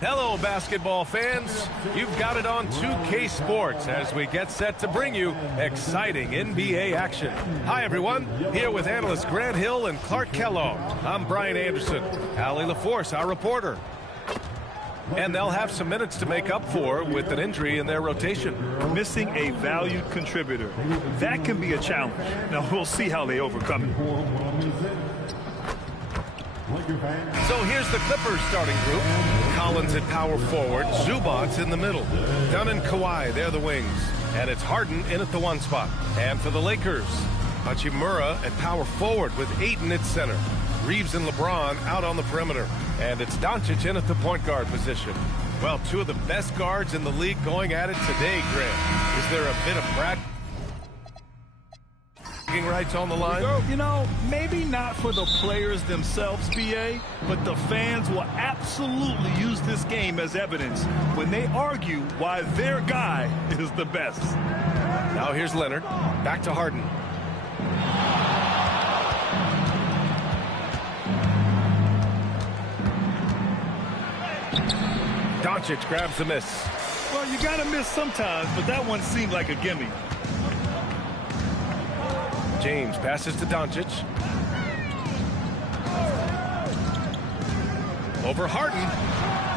Hello, basketball fans. You've got it on 2K Sports as we get set to bring you exciting NBA action. Hi, everyone. Here with analysts Grant Hill and Clark Kellogg. I'm Brian Anderson. Allie LaForce, our reporter. And they'll have some minutes to make up for with an injury in their rotation. Missing a valued contributor. That can be a challenge. Now, we'll see how they overcome it. So here's the Clippers starting group. Collins at power forward, Zubac in the middle. Dunn and Kawhi, they're the wings. And it's Harden in at the one spot. And for the Lakers, Hachimura at power forward with Ayton at center. Reeves and LeBron out on the perimeter. And it's Doncic in at the point guard position. Well, two of the best guards in the league going at it today, Grant. Is there a bit of bragging rights on the line? You know, maybe not for the players themselves, BA, but the fans will absolutely use this game as evidence when they argue why their guy is the best. Now here's Leonard. Back to Harden. Doncic grabs the miss. Well, you got to miss sometimes, but that one seemed like a gimme. James passes to Doncic. Over Harden.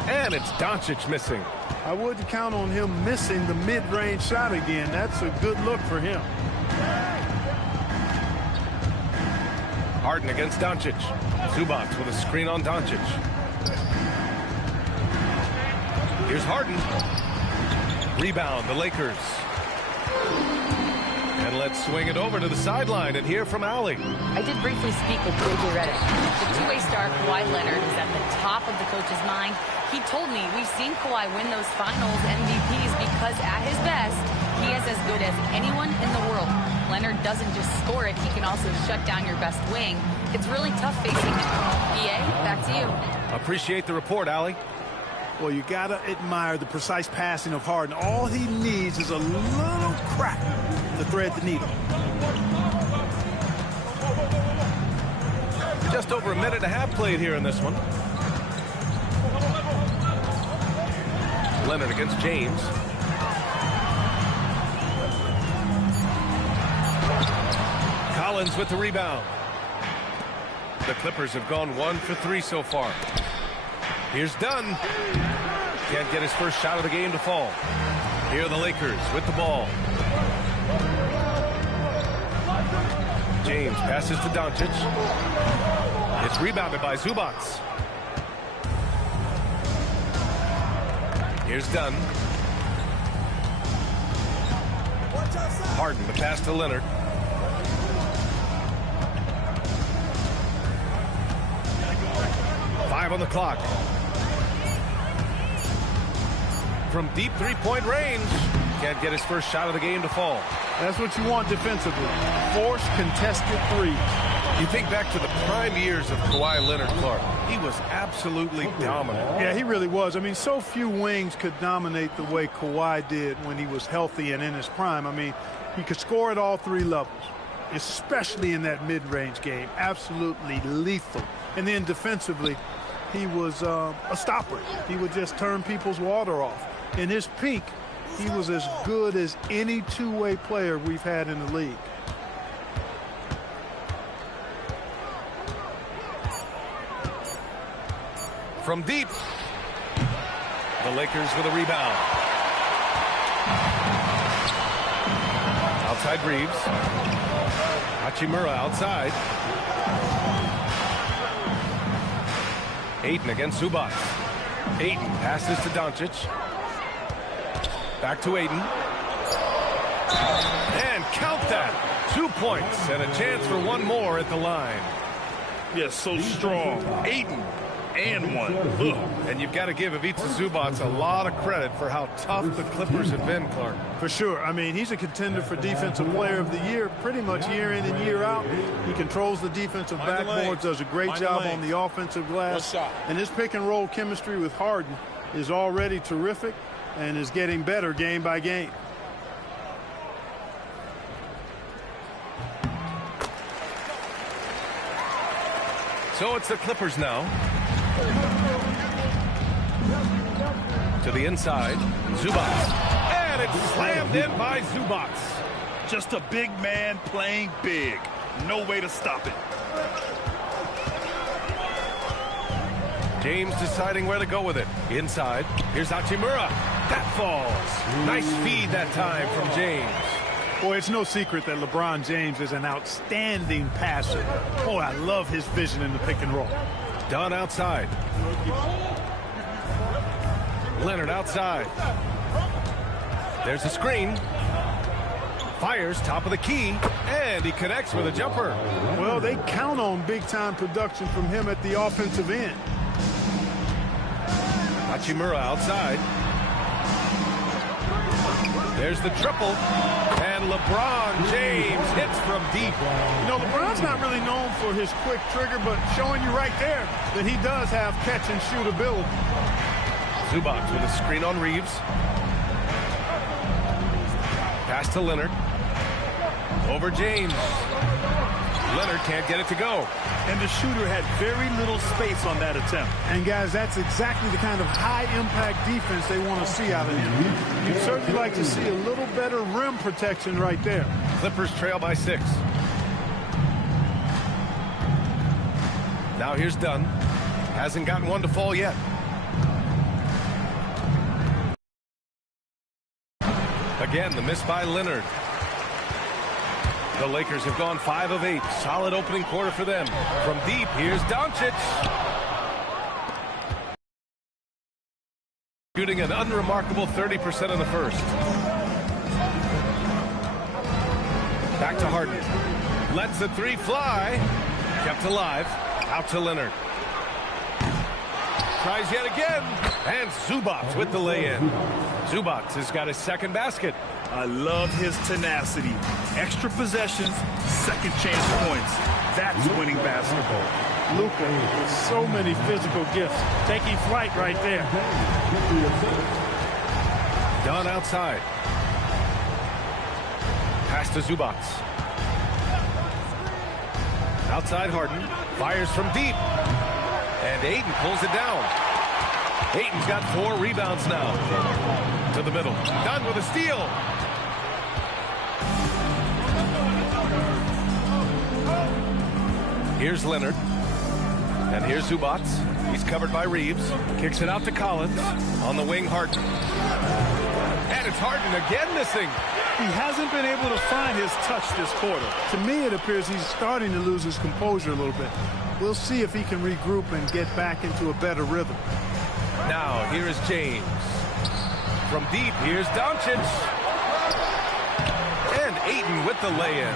And it's Doncic missing. I wouldn't count on him missing the mid-range shot again. That's a good look for him. Harden against Doncic. Zubac with a screen on Doncic. Here's Harden. Rebound, the Lakers. And let's swing it over to the sideline and hear from Allie. I did briefly speak with J.J. Redick. The two-way star Kawhi Leonard is at the top of the coach's mind. He told me we've seen Kawhi win those finals MVPs because at his best, he is as good as anyone in the world. Leonard doesn't just score it, he can also shut down your best wing. It's really tough facing him. BA, back to you. Appreciate the report, Allie. Well, you got to admire the precise passing of Harden. All he needs is a little crack to thread the needle. Just over a minute and a half played here in this one. Leonard against James. Collins with the rebound. The Clippers have gone 1 for 3 so far. Here's Dunn. Can't get his first shot of the game to fall. Here are the Lakers with the ball. James passes to Doncic. It's rebounded by Zubac. Here's Dunn. Harden, the pass to Leonard. Five on the clock. From deep three-point range. Can't get his first shot of the game to fall. That's what you want defensively. Force contested threes. You think back to the prime years of Kawhi Leonard, Clark. He was absolutely dominant. Yeah, he really was. I mean, so few wings could dominate the way Kawhi did when he was healthy and in his prime. I mean, he could score at all three levels, especially in that mid-range game. Absolutely lethal. And then defensively, he was a stopper. He would just turn people's water off. In his peak, he was as good as any two-way player we've had in the league. From deep, the Lakers with a rebound. Outside Reeves. Hachimura outside. Ayton against Zubac. Ayton passes to Doncic. Back to Ayton. And count that. 2 points and a chance for one more at the line. Yes, so strong. Ayton. And one. Ugh. And you've got to give Ivica Zubac a lot of credit for how tough the Clippers have been, Clark. For sure. I mean, he's a contender for Defensive Player of the Year pretty much year in and year out. He controls the defensive backboards, does a great job on the offensive glass. And his pick-and-roll chemistry with Harden is already terrific and is getting better game by game. So it's the Clippers now. To the inside, Zubac. And it's slammed in by Zubac. Just a big man playing big. No way to stop it. James deciding where to go with it. Inside, here's Hachimura. That falls. Nice feed that time from James. Boy, it's no secret that LeBron James is an outstanding passer. Boy, I love his vision in the pick and roll. Dunn outside. Leonard outside. There's a screen. Fires top of the key, and he connects with a jumper. Well, they count on big-time production from him at the offensive end. Hachimura outside. There's the triple, and LeBron James hits from deep. You know, LeBron's not really known for his quick trigger, but showing you right there that he does have catch-and-shoot ability. Zubac with a screen on Reeves. Pass to Leonard. Over James. Leonard can't get it to go. And the shooter had very little space on that attempt. And, guys, that's exactly the kind of high-impact defense they want to see out of him. You'd certainly like to see a little better rim protection right there. Clippers trail by 6. Now here's Dunn. Hasn't gotten one to fall yet. Again, the miss by Leonard. The Lakers have gone 5 of 8. Solid opening quarter for them. From deep, here's Doncic. Shooting an unremarkable 30% in the first. Back to Harden. Lets the 3 fly. Kept alive. Out to Leonard. Tries yet again. And Zubac with the lay-in. Zubac has got his second basket. I love his tenacity. Extra possessions, second chance points. That's winning basketball. Luka with so many physical gifts. Taking flight right there. Dunn outside. Pass to Zubac. Outside Harden. Fires from deep. And Ayton pulls it down. Ayton's got 4 rebounds now. To the middle. Dunn with a steal. Here's Leonard. And here's Zubac. He's covered by Reeves. Kicks it out to Collins. On the wing, Harden. And it's Harden again missing. He hasn't been able to find his touch this quarter. To me, it appears he's starting to lose his composure a little bit. We'll see if he can regroup and get back into a better rhythm. Now, here is James. From deep, here's Doncic. And Ayton with the lay-in.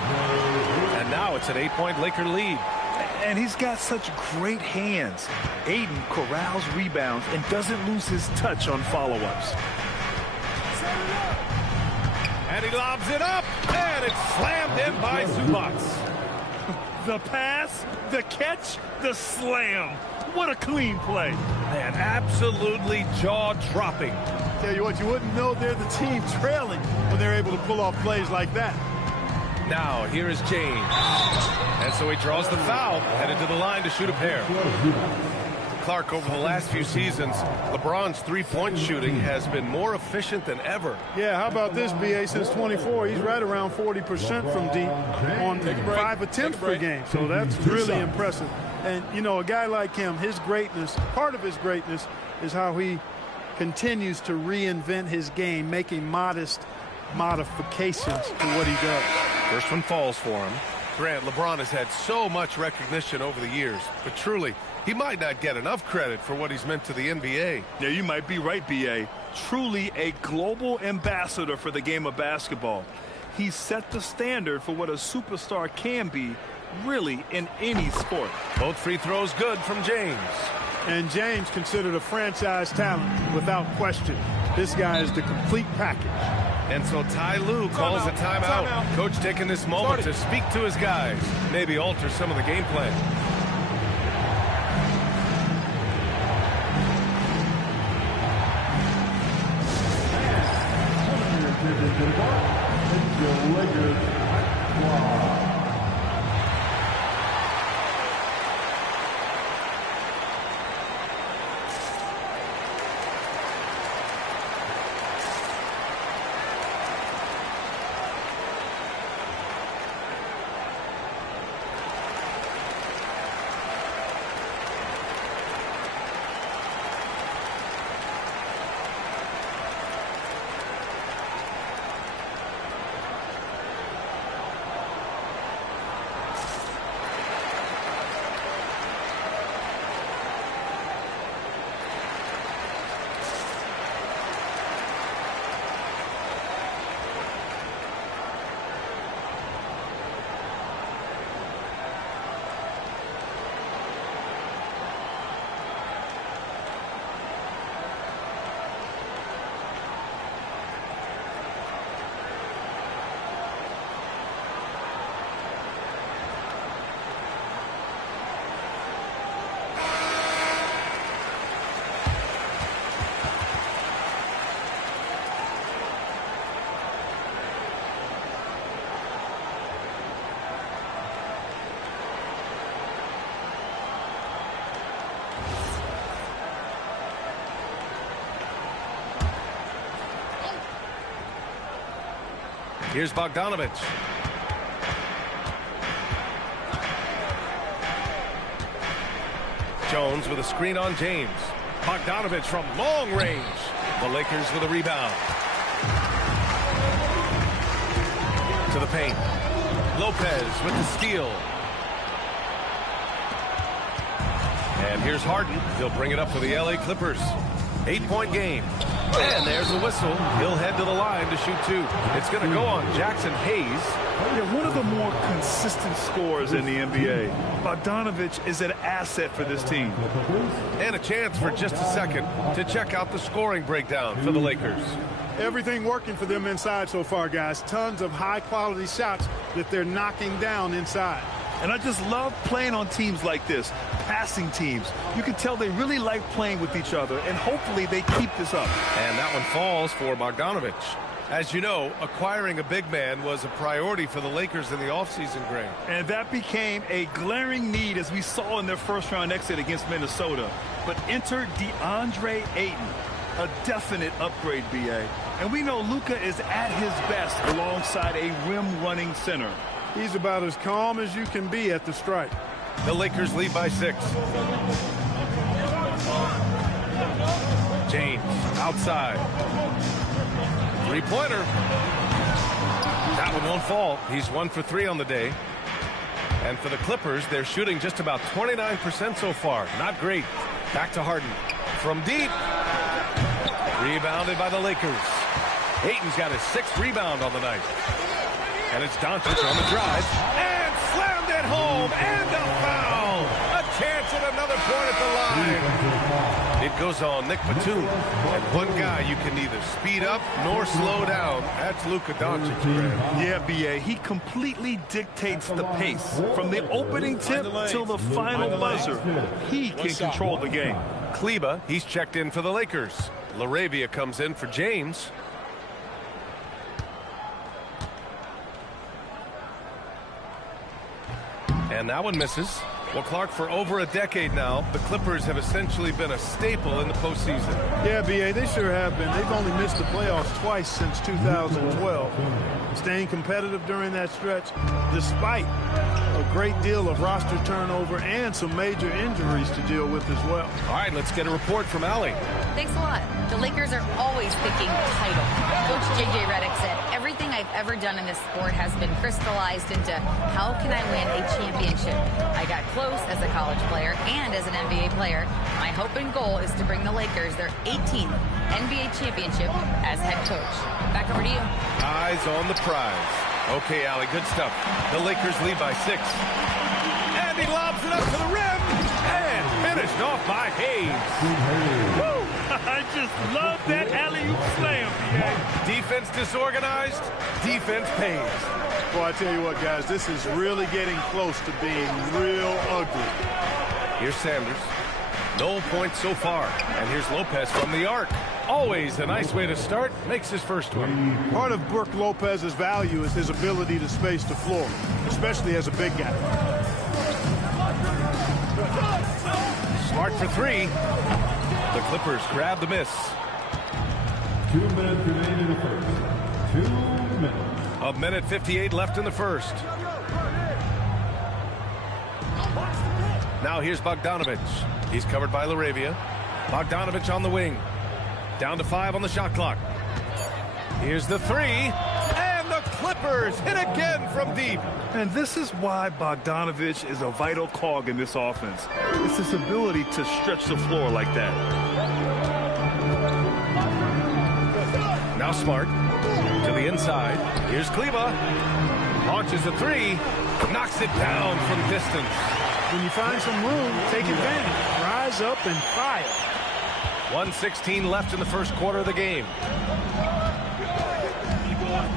And now it's an 8-point Laker lead. And he's got such great hands. Ayton corrals rebounds and doesn't lose his touch on follow-ups. And he lobs it up. And it's slammed in by Zubac. The pass, the catch, the slam. What a clean play. Man, absolutely jaw-dropping. Tell you what, you wouldn't know they're the team trailing when they're able to pull off plays like that. Now, here is James. And so he draws the foul, headed to the line to shoot a pair. Clark, over the last few seasons, LeBron's three-point shooting has been more efficient than ever. Yeah, how about this, B.A.? Since 24, he's right around 40% from deep on 5 attempts per game. So that's really impressive. And, you know, a guy like him, his greatness, part of his greatness is how he continues to reinvent his game, making modest modifications to what he does. First one falls for him. Grant, LeBron has had so much recognition over the years, but truly, he might not get enough credit for what he's meant to the NBA. Yeah, you might be right, B.A. Truly a global ambassador for the game of basketball. He set the standard for what a superstar can be, really, in any sport. Both free throws good from James. And James considered a franchise talent without question. This guy is the complete package. And so Ty Lue calls a timeout. Coach taking this moment to speak to his guys, maybe alter some of the game plan. Here's Bogdanovich. Jones with a screen on James. Bogdanovich from long range. The Lakers with a rebound. To the paint. Lopez with the steal. And here's Harden. He'll bring it up for the LA Clippers. 8-point game. And there's a whistle. He'll head to the line to shoot two. It's going to go on Jackson Hayes. Yeah, one of the more consistent scorers in the NBA. Bogdanovich is an asset for this team. And a chance for just a second to check out the scoring breakdown for the Lakers. Everything working for them inside so far, guys. Tons of high-quality shots that they're knocking down inside. And I just love playing on teams like this, passing teams. You can tell they really like playing with each other, and hopefully they keep this up. And that one falls for Bogdanovich. As you know, acquiring a big man was a priority for the Lakers in the offseason, Greg. And that became a glaring need, as we saw in their first-round exit against Minnesota. But enter DeAndre Ayton, a definite upgrade, B.A. And we know Luka is at his best alongside a rim-running center. He's about as calm as you can be at the strike. The Lakers lead by 6. James outside. Three-pointer. That one won't fall. He's 1 for 3 on the day. And for the Clippers, they're shooting just about 29% so far. Not great. Back to Harden. From deep. Rebounded by the Lakers. Ayton's got his 6th rebound on the night. And it's Doncic on the drive. And slammed it home. And a foul. A chance at another point at the line. It goes on Nick Batum. And one guy you can neither speed up nor slow down. That's Luka Doncic. Yeah, B.A. He completely dictates the pace. From the opening tip till the final buzzer, he can control the game. Kleba, he's checked in for the Lakers. LaRavia comes in for James. And that one misses. Well, Clark, for over a decade now, the Clippers have essentially been a staple in the postseason. Yeah, B.A., they sure have been. They've only missed the playoffs twice since 2012. Staying competitive during that stretch, despite a great deal of roster turnover and some major injuries to deal with as well. All right, let's get a report from Allie. Thanks a lot. The Lakers are always thinking title. Coach J.J. Redick said, everything I've ever done in this sport has been crystallized into how can I win a championship. I got close as a college player and as an NBA player. My hope and goal is to bring the Lakers their 18th NBA championship as head coach. Back over to you. Eyes on the prize. Okay, Allie, good stuff. The Lakers lead by 6. And he lobs it up to the rim. And finished off by Hayes. Woo! I just love that alley-oop slam, B.A. Defense disorganized. Defense pays. Well, I tell you what, guys, this is really getting close to being real ugly. Here's Sanders. No points so far. And here's Lopez from the arc. Always a nice way to start. Makes his first one. Part of Brook Lopez's value is his ability to space the floor, especially as a big guy. Smart for 3. The Clippers grab the miss. 2 minutes remaining in the first. 2 minutes. A minute 58 left in the first. Now here's Bogdanovich. He's covered by LaRavia. Bogdanovich on the wing. Down to 5 on the shot clock. Here's the 3. And the Clippers hit again from deep. And this is why Bogdanovich is a vital cog in this offense. It's his ability to stretch the floor like that. Now Smart to the inside. Here's Kleba. Launches a 3. Knocks it down from distance. When you find some room, take advantage. Rise up and fire. 1:16 left in the first quarter of the game.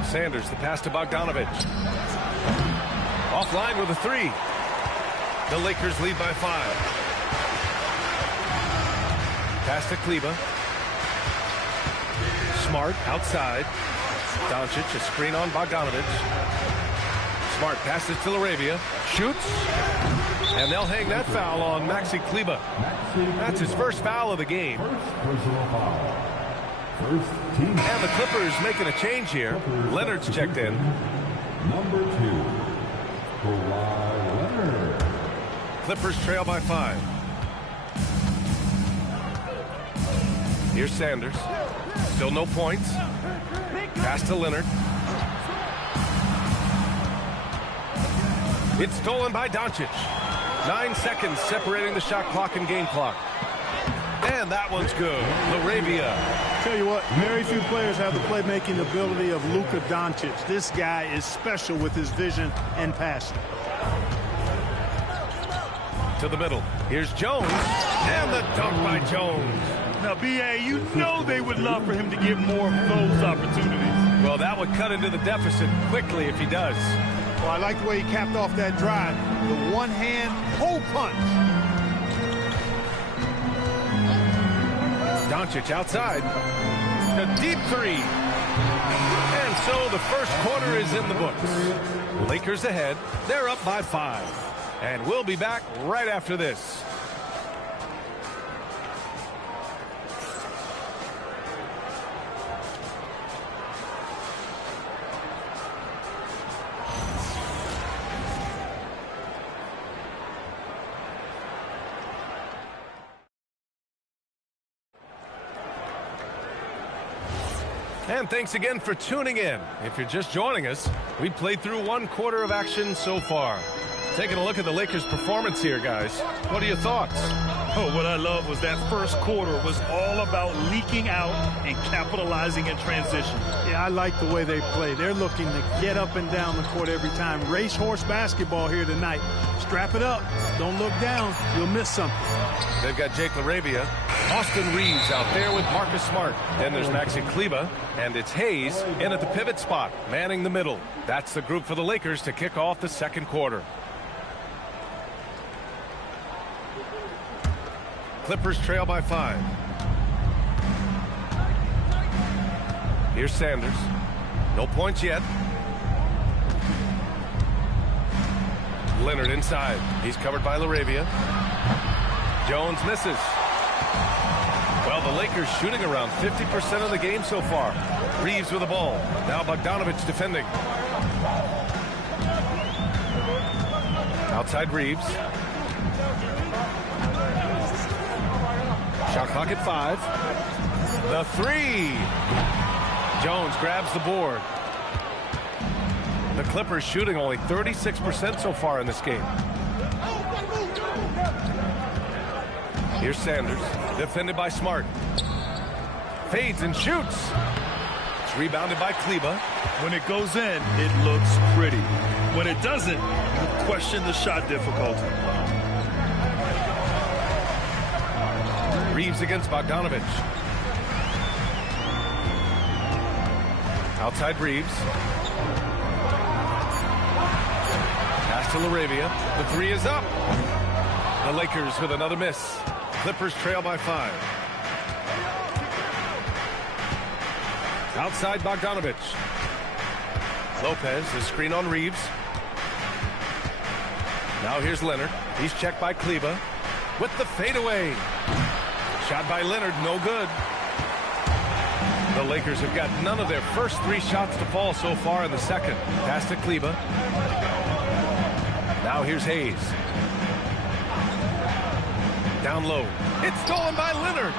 Sanders, the pass to Bogdanovich. Offline with a 3. The Lakers lead by 5. Pass to Kleba. Smart outside. Doncic, a screen on Bogdanovich. Smart passes to LaRavia. Shoots. And they'll hang that foul on Maxi Kleba. That's his first foul of the game. First team. And the Clippers making a change here. Leonard's checked in. Number 2, Kawhi Leonard. Clippers trail by 5. Here's Sanders. Still no points. Pass to Leonard. It's stolen by Doncic. 9 seconds separating the shot clock and game clock. And that one's good. LaRavia. Tell you what, very few players have the playmaking ability of Luka Doncic. This guy is special with his vision and passing. To the middle. Here's Jones. And the dunk by Jones. Now, B.A., you know they would love for him to get more of those opportunities. Well, that would cut into the deficit quickly if he does. Well, I like the way he capped off that drive. The one-hand hole punch. Doncic outside. A deep 3. And so the first quarter is in the books. Lakers ahead. They're up by 5. And we'll be back right after this. And thanks again for tuning in. If you're just joining us, we played through 1 quarter of action so far. Taking a look at the Lakers' performance here, guys. What are your thoughts? Oh, what I love was that first quarter was all about leaking out and capitalizing in transition. Yeah, I like the way they play. They're looking to get up and down the court every time. Racehorse basketball here tonight. Strap it up. Don't look down. You'll miss something. They've got Jake LaRavia. Austin Reeves out there with Marcus Smart. Then there's Maxi Kleber. And it's Hayes in at the pivot spot, manning the middle. That's the group for the Lakers to kick off the second quarter. Clippers trail by 5. Here's Sanders. No points yet. Leonard inside. He's covered by LaRavia. Jones misses. Well, the Lakers shooting around 50% of the game so far. Reeves with the ball. Now Bogdanovich defending. Outside Reeves. Shot clock at 5. The 3. Jones grabs the board. The Clippers shooting only 36% so far in this game. Here's Sanders, defended by Smart. Fades and shoots. It's rebounded by Kleber. When it goes in, it looks pretty. When it doesn't, you question the shot difficulty. Reeves against Bogdanovich. Outside Reeves. Pass to LaRavia. The 3 is up. The Lakers with another miss. Clippers trail by 5. Outside Bogdanovich. Lopez, the screen on Reeves. Now here's Leonard. He's checked by Kleber with the fadeaway. Shot by Leonard, no good. The Lakers have got none of their first 3 shots to fall so far in the second. Pass to Kleber. Now here's Hayes. Down low. It's stolen by Leonard.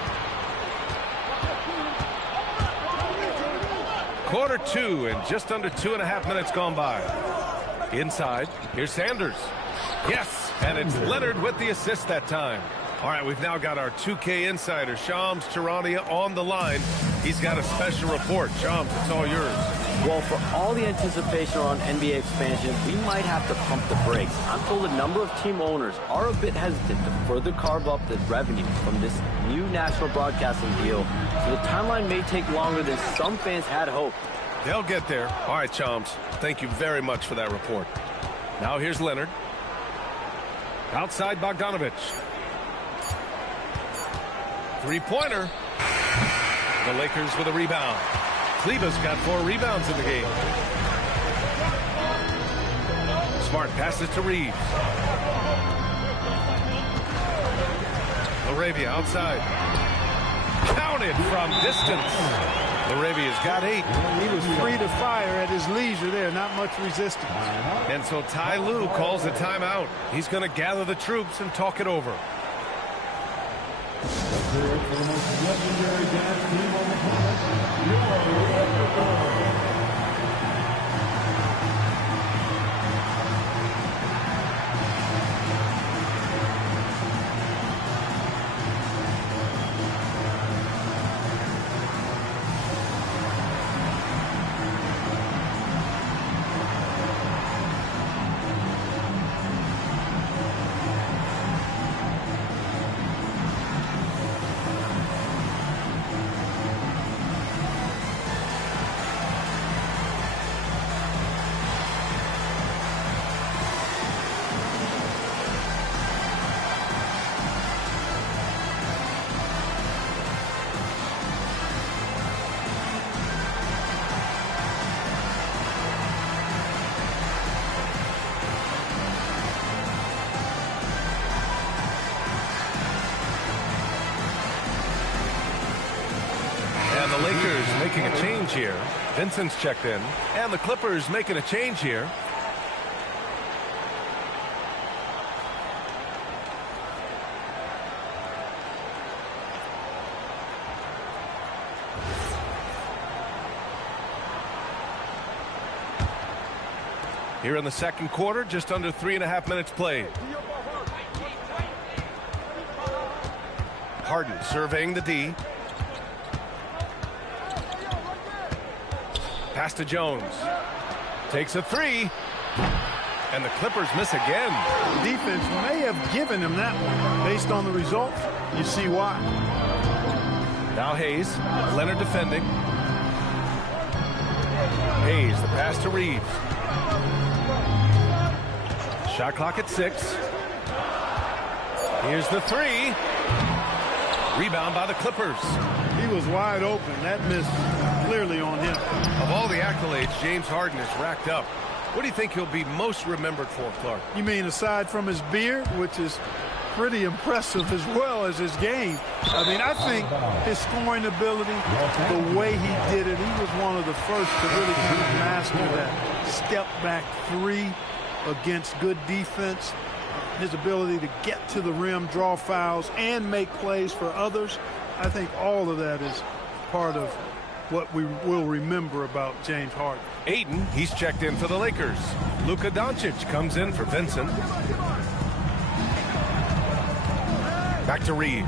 Quarter 2 and just under 2.5 minutes gone by. Inside, here's Sanders. Yes, and it's Leonard with the assist that time. All right, we've now got our 2K insider, Shams Charania, on the line. He's got a special report. Shams, it's all yours. Well, for all the anticipation around NBA expansion, we might have to pump the brakes. I'm told a number of team owners are a bit hesitant to further carve up the revenue from this new national broadcasting deal, so the timeline may take longer than some fans had hoped. They'll get there. All right, Shams, thank you very much for that report. Now here's Leonard. Outside Bogdanovich. Three-pointer. The Lakers with a rebound. Kleber's got 4 rebounds in the game. Smart passes to Reeves. LaRavia outside. Counted from distance. Larabia's got 8. He was free to fire at his leisure there, not much resistance. And so Ty Lue calls a timeout. He's going to gather the troops and talk it over. And the Lakers making a change here. Vincent's checked in. And the Clippers making a change here. Here in the second quarter, just under 3.5 minutes played. Harden surveying the D. Pass to Jones. Takes a 3. And the Clippers miss again. The defense may have given him that one. Based on the results, you see why. Now Hayes. Leonard defending. Hayes, the pass to Reeves. Shot clock at 6. Here's the 3. Rebound by the Clippers. He was wide open. That miss clearly on him. Of all the accolades James Harden has racked up, what do you think he'll be most remembered for, Clark? You mean aside from his beard, which is pretty impressive, as well as his game? I mean, I think his scoring ability, the way he did it, he was one of the first to really kind of master that step-back 3 against good defense. His ability to get to the rim, draw fouls, and make plays for others. I think all of that is part of what we will remember about James Harden. Ayton, he's checked in for the Lakers. Luka Doncic comes in for Vincent. Back to Reeves.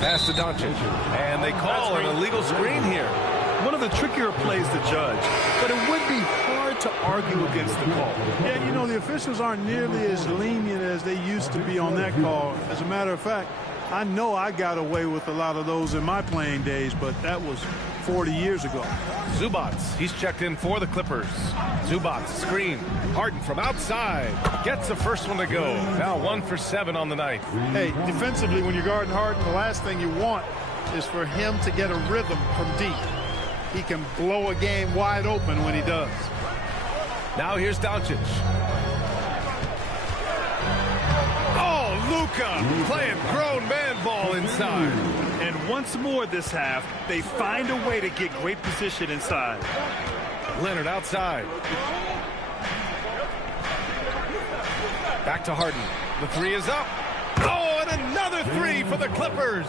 Pass to Doncic. And they call an illegal screen here. One of the trickier plays to judge, but it would be hard to argue against the call. Yeah, you know, the officials aren't nearly as lenient as they used to be on that call. As a matter of fact, I know I got away with a lot of those in my playing days, but that was 40 years ago. Zubac, he's checked in for the Clippers. Zubac, screen. Harden from outside. Gets the first one to go. Now 1 for 7 on the night. Hey, defensively, when you're guarding Harden, the last thing you want is for him to get a rhythm from deep. He can blow a game wide open when he does. Now here's Doncic. Oh, Luka playing grown man ball inside. And once more this half, they find a way to get great position inside. Leonard outside. Back to Harden. The 3 is up. Oh, and another 3 for the Clippers.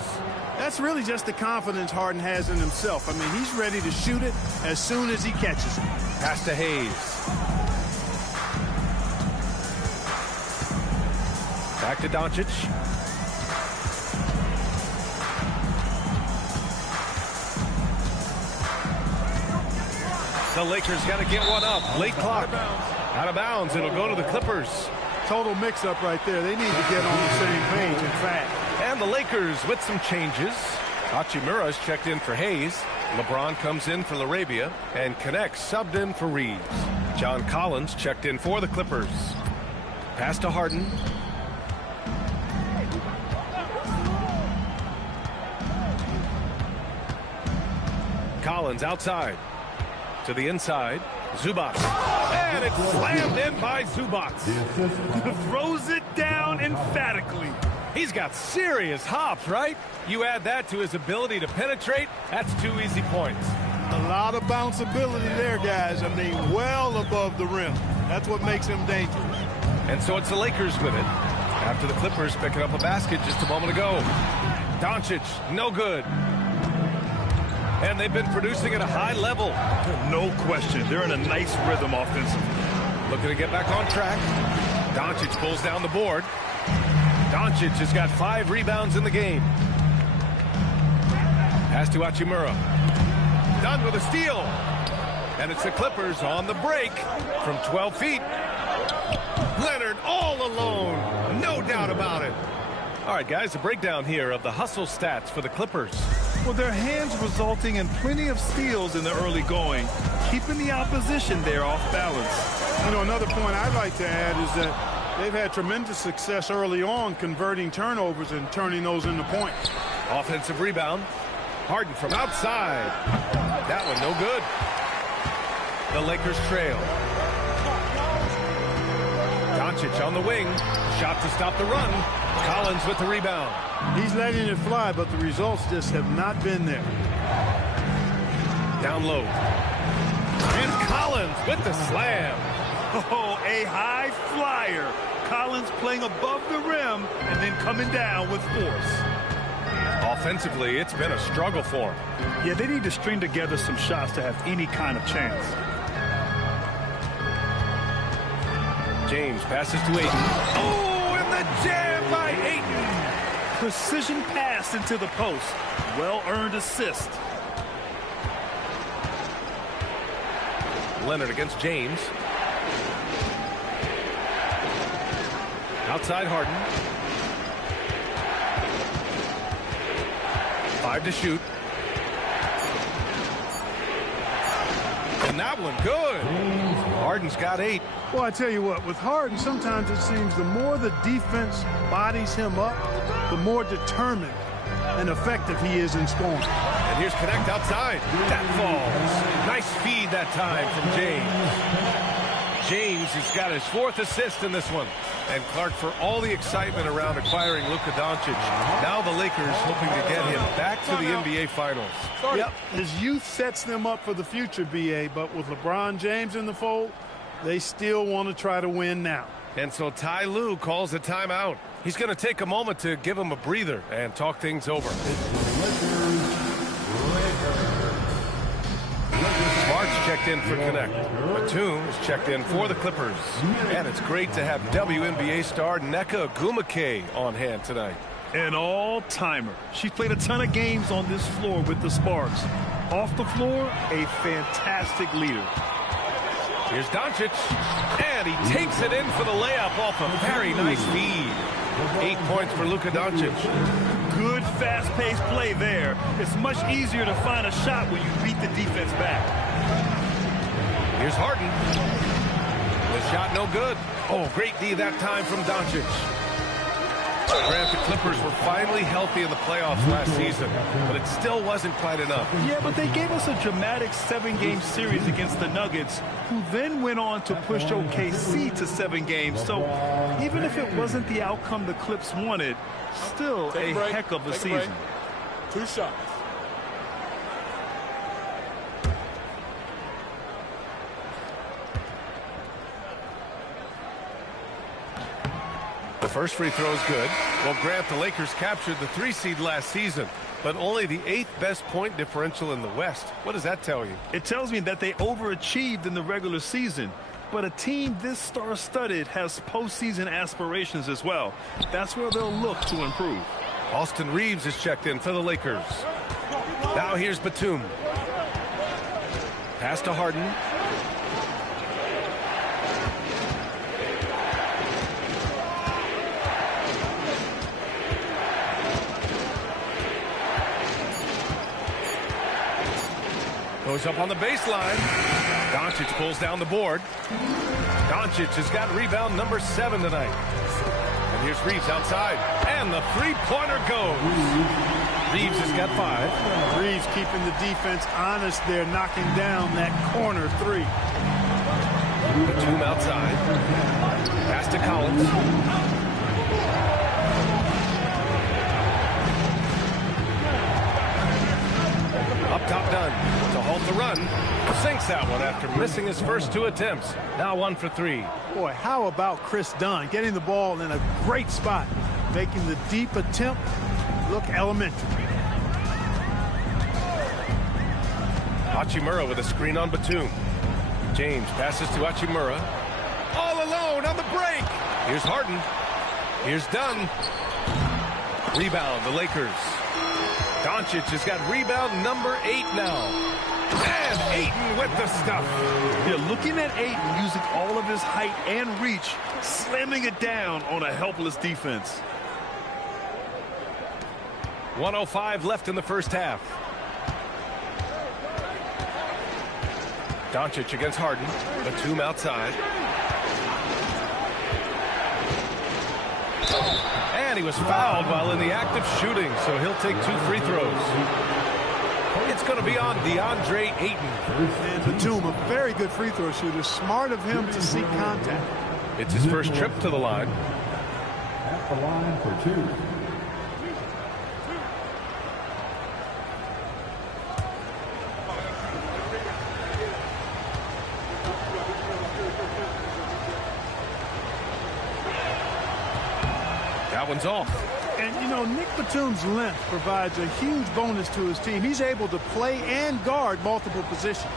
That's really just the confidence Harden has in himself. I mean, he's ready to shoot it as soon as he catches it. Pass to Hayes. Back to Doncic. The Lakers got to get one up. Late clock. Out of bounds. It'll go to the Clippers. Total mix-up right there. They need to get on the same page, in fact. And the Lakers with some changes. Hachimura's checked in for Hayes. LeBron comes in for Larabia. And connects subbed in for Reeves. John Collins checked in for the Clippers. Pass to Harden. Collins outside. To the inside. Zubac. And it's slammed in by Zubac. Throws it down emphatically. He's got serious hops, right? You add that to his ability to penetrate, that's 2 easy points. A lot of bounceability there, guys. I mean, well above the rim. That's what makes him dangerous. And so it's the Lakers with it. After the Clippers picking up a basket just a moment ago. Doncic, no good. And they've been producing at a high level. No question. They're in a nice rhythm offensively. Looking to get back on track. Doncic pulls down the board. Doncic has got 5 rebounds in the game. Pass to Hachimura. Done with a steal. And it's the Clippers on the break from 12 feet. Leonard all alone. No doubt about it. All right, guys, a breakdown here of the hustle stats for the Clippers. Well, their hands resulting in plenty of steals in the early going, keeping the opposition there off balance. You know, another point I'd like to add is that they've had tremendous success early on converting turnovers and turning those into points. Offensive rebound. Harden from outside. That one no good. The Lakers trail. Doncic on the wing. Shot to stop the run. Collins with the rebound. He's letting it fly, but the results just have not been there. Down low. And Collins with the slam. Oh, a high flyer. Collins playing above the rim and then coming down with force. Offensively, it's been a struggle for him. Yeah, they need to string together some shots to have any kind of chance. James passes to Ayton. Oh, and the jam by Ayton. Precision pass into the post. Well-earned assist. Leonard against James. Outside Harden. 5 to shoot. And that one good. Harden's got 8. Well, I tell you what, with Harden, sometimes it seems the more the defense bodies him up, the more determined and effective he is in scoring. And here's Connect outside. That falls. Nice feed that time from James. James has got his 4th assist in this one. And Clark, for all the excitement around acquiring Luka Doncic, now the Lakers hoping to get him back to the NBA Finals. Yep, his youth sets them up for the future, B.A., but with LeBron James in the fold, they still want to try to win now. And so Ty Lue calls a timeout. He's going to take a moment to give him a breather and talk things over. Smart's checked in for Connect. Batum's checked in for the Clippers. And it's great to have WNBA star Nneka Ogwumike on hand tonight. An all-timer. She's played a ton of games on this floor with the Sparks. Off the floor, a fantastic leader. Here's Doncic, and he takes it in for the layup off a very nice feed. 8 points for Luka Doncic. Good fast-paced play there. It's much easier to find a shot when you beat the defense back. Here's Harden. The shot no good. Oh, great D that time from Doncic. Grant, the Clippers were finally healthy in the playoffs last season, but it still wasn't quite enough. Yeah, but they gave us a dramatic 7-game series against the Nuggets, who then went on to push OKC to 7 games. So even if it wasn't the outcome the Clips wanted, still a heck of a season. 2 shots. The first free throw is good. Well, Grant, the Lakers captured the 3 seed last season, but only the 8th best point differential in the West. What does that tell you? It tells me that they overachieved in the regular season, but a team this star-studded has postseason aspirations as well. That's where they'll look to improve. Austin Reeves is checked in for the Lakers. Now here's Batum. Pass to Harden. Goes up on the baseline. Doncic pulls down the board. Doncic has got rebound number 7 tonight. And here's Reeves outside. And the three-pointer goes. Reeves has got 5. Reeves keeping the defense honest there, knocking down that corner 3. Batum outside. Pass to Collins. Dunn to halt the run. Sinks that one after missing his first 2 attempts. Now 1 for 3. Boy, how about Chris Dunn getting the ball in a great spot, making the deep attempt look elementary. Hachimura with a screen on Batum. James passes to Hachimura. All alone on the break. Here's Harden. Here's Dunn. Rebound, the Lakers. Doncic has got rebound number 8 now. And Ayton with the stuff. Yeah, looking at Ayton using all of his height and reach, slamming it down on a helpless defense. 1:05 left in the first half. Doncic against Harden. Batum outside. And he was fouled while in the act of shooting, so he'll take 2 free throws. It's going to be on DeAndre Ayton. And Batum, a very good free throw shooter. Smart of him to seek contact. It's his first trip to the line. At the line for 2. That one's off. And, you know, Nick Batum's length provides a huge bonus to his team. He's able to play and guard multiple positions.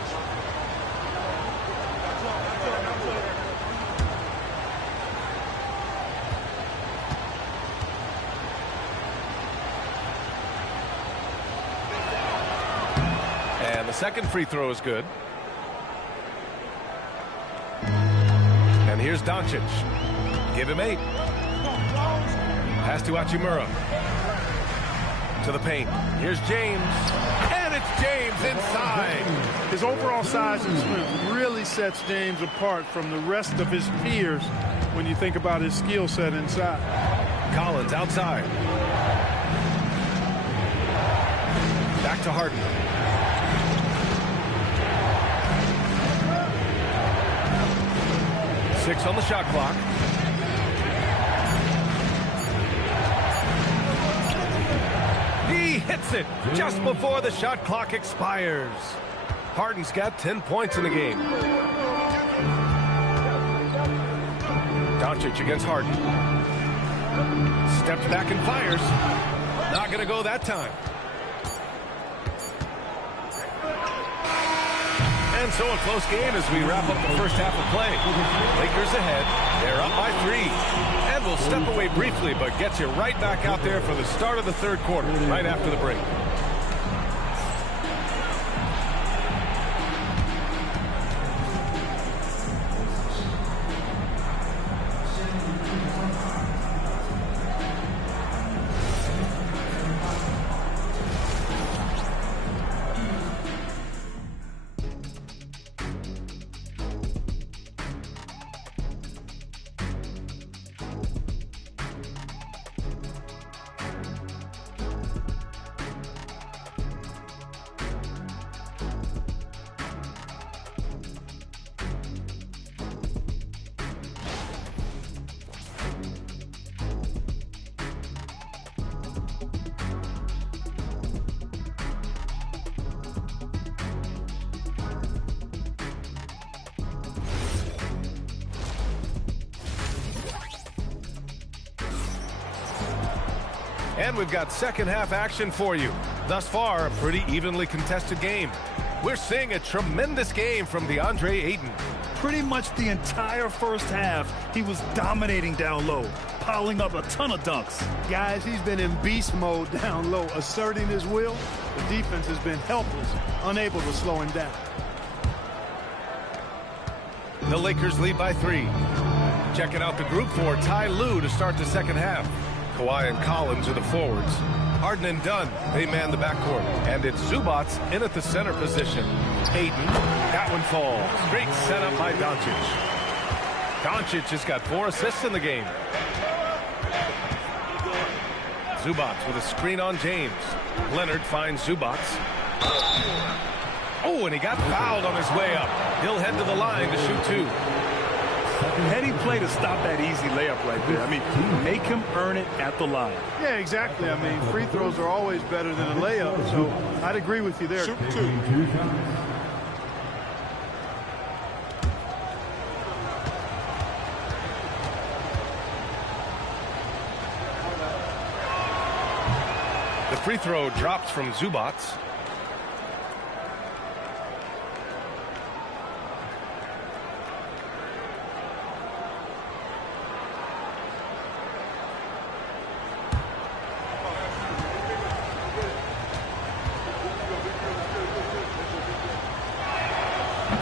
And the second free throw is good. And here's Doncic. Give him 8. Pass to Hachimura. To the paint. Here's James. And it's James inside. His overall size and strength really sets James apart from the rest of his peers when you think about his skill set inside. Collins outside. Back to Harden. Six on the shot clock. He hits it just before the shot clock expires. Harden's got 10 points in the game. Doncic against Harden. Steps back and fires. Not going to go that time. And so a close game as we wrap up the first half of play. Lakers ahead. They're up by 3. And we'll step away briefly, but get you right back out there for the start of the third quarter, right after the break. And we've got second half action for you. Thus far, a pretty evenly contested game. We're seeing a tremendous game from DeAndre Ayton. Pretty much the entire first half, he was dominating down low, piling up a ton of dunks. Guys, he's been in beast mode down low, asserting his will. The defense has been helpless, unable to slow him down. The Lakers lead by 3. Checking out the group for Ty Lue to start the second half. Kawhi and Collins are the forwards. Harden and Dunn, they man the backcourt. And it's Zubac in at the center position. Ayton, that one falls. Great setup by Doncic. Doncic has got 4 assists in the game. Zubac with a screen on James. Leonard finds Zubac. Oh, and he got fouled on his way up. He'll head to the line to shoot 2. Heady play to stop that easy layup right there. I mean, make him earn it at the line. Yeah, exactly. I mean, free throws are always better than a layup, so I'd agree with you there. Shoot 2 shots. The free throw drops from Zubac.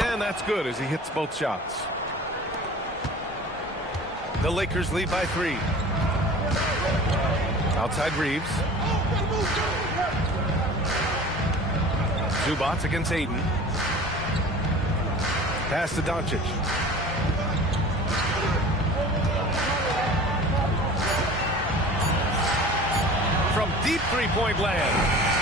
And that's good as he hits both shots. The Lakers lead by 3. Outside Reeves. Zubac against Aiden. Pass to Doncic. From deep three-point land.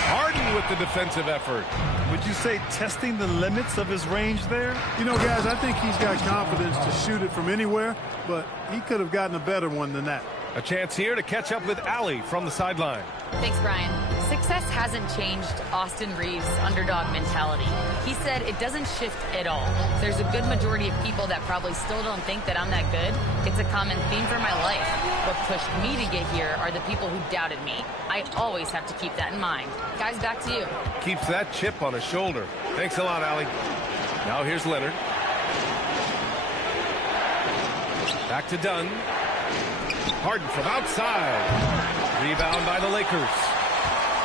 Harden with the defensive effort. Would you say testing the limits of his range there? You know, guys, I think he's got confidence to shoot it from anywhere, but he could have gotten a better one than that. A chance here to catch up with Allie from the sideline. Thanks, Brian. Success hasn't changed Austin Reeves' underdog mentality. He said it doesn't shift at all. There's a good majority of people that probably still don't think that I'm that good. It's a common theme for my life. What pushed me to get here are the people who doubted me. I always have to keep that in mind. Guys, back to you. Keeps that chip on his shoulder. Thanks a lot, Allie. Now here's Leonard. Back to Dunn. Harden from outside. Rebound by the Lakers.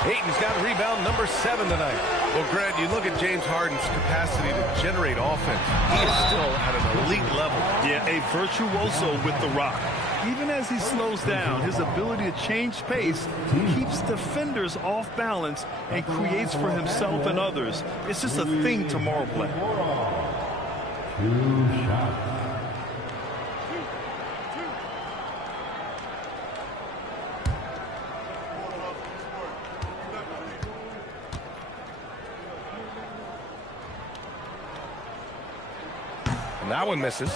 Ayton's got rebound number 7 tonight. Well, Grant, you look at James Harden's capacity to generate offense. He is still at an elite level. Yeah, a virtuoso with the rock. Even as he slows down, his ability to change pace keeps defenders off balance and creates for himself and others. It's just a thing tomorrow play. 2 shots. And that one misses.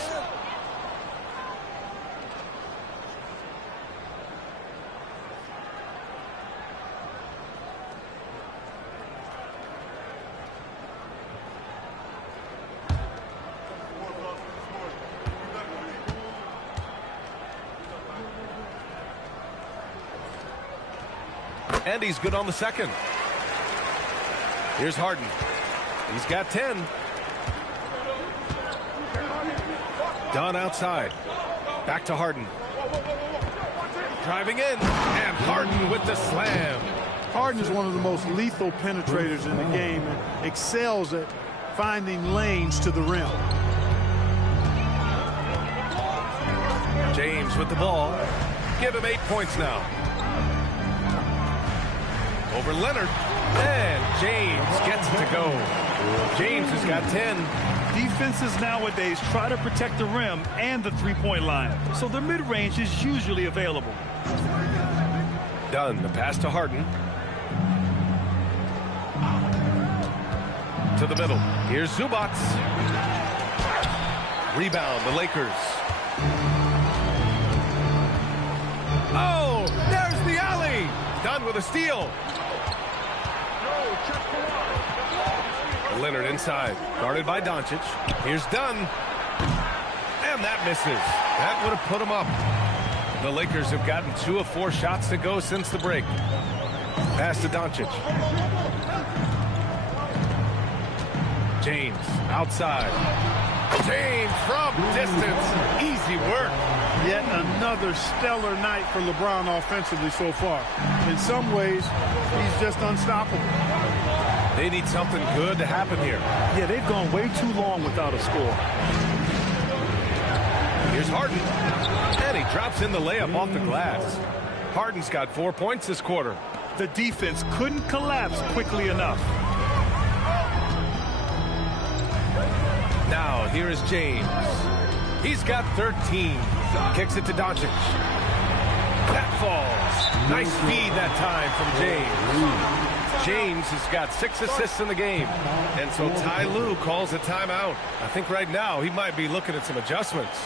And he's good on the second. Here's Harden. He's got 10. Dunn outside. Back to Harden. Driving in. And Harden with the slam. Harden is one of the most lethal penetrators in the game and excels at finding lanes to the rim. James with the ball. Give him 8 points now. Over Leonard. And James gets it to go. James has got 10. Defenses nowadays try to protect the rim and the three-point line, so the mid-range is usually available. Dunn, the pass to Harden. To the middle. Here's Zubac. Rebound, the Lakers. Oh, there's the alley. Dunn with a steal. Leonard inside, guarded by Doncic. Here's Dunn. And that misses. That would have put him up. The Lakers have gotten 2 of 4 shots to go since the break. Pass to Doncic. James outside. James from distance. Easy work. Yet another stellar night for LeBron offensively so far. In some ways, he's just unstoppable. They need something good to happen here. Yeah, they've gone way too long without a score. Here's Harden. And he drops in the layup off the glass. Harden's got 4 points this quarter. The defense couldn't collapse quickly enough. Now, here is James. He's got 13. Kicks it to Doncic. That falls. Nice feed that time from James. James has got 6 assists in the game. And so Ty Lue calls a timeout. I think right now he might be looking at some adjustments.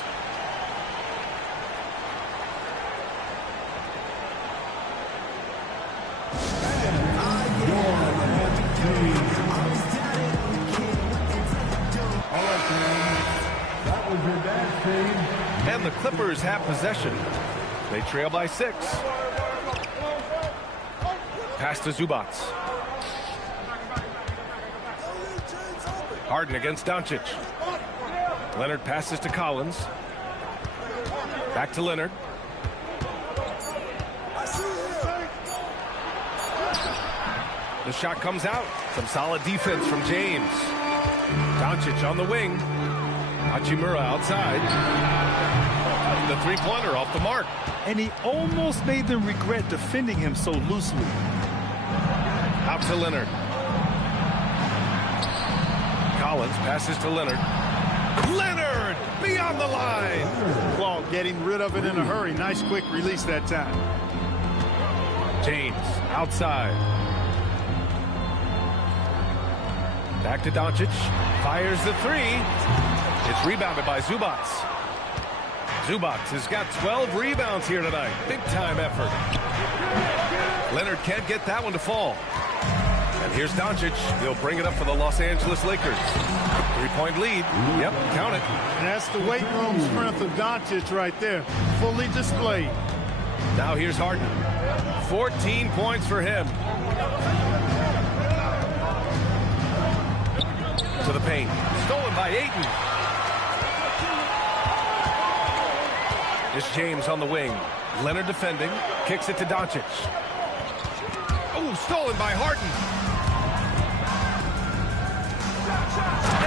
And the Clippers have possession. They trail by 6. Pass to Zubac. Harden against Doncic. Leonard passes to Collins. Back to Leonard. The shot comes out. Some solid defense from James. Doncic on the wing. Hachimura outside. The three-pointer off the mark. And he almost made them regret defending him so loosely. Out to Leonard. Collins passes to Leonard. Leonard beyond the line. Claw getting rid of it in a hurry. Nice quick release that time. James outside. Back to Doncic. Fires the three. It's rebounded by Zubac. Zubac has got 12 rebounds here tonight. Big time effort. Leonard can't get that one to fall. And here's Doncic. He'll bring it up for the Los Angeles Lakers. 3-point lead. Yep, count it. And that's the weight room strength of Doncic right there. Fully displayed. Now here's Harden. 14 points for him. To the paint. Stolen by Ayton. It's James on the wing. Leonard defending. Kicks it to Doncic. Oh, stolen by Harden.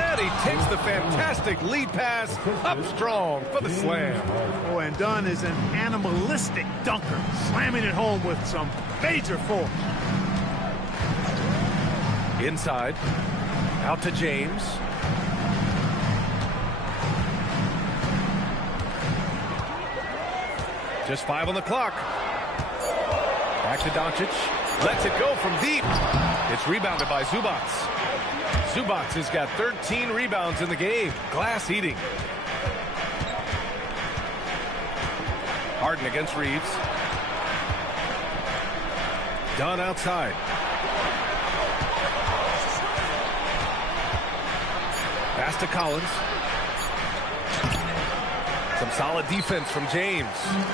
And he takes the fantastic lead pass up strong for the slam. Oh, and Dunn is an animalistic dunker, slamming it home with some major force. Inside. Out to James. Just 5 on the clock. Back to Doncic. Lets it go from deep. It's rebounded by Zubac. Zubac has got 13 rebounds in the game. Glass eating. Harden against Reeves. Dunn outside. Pass to Collins. Some solid defense from James.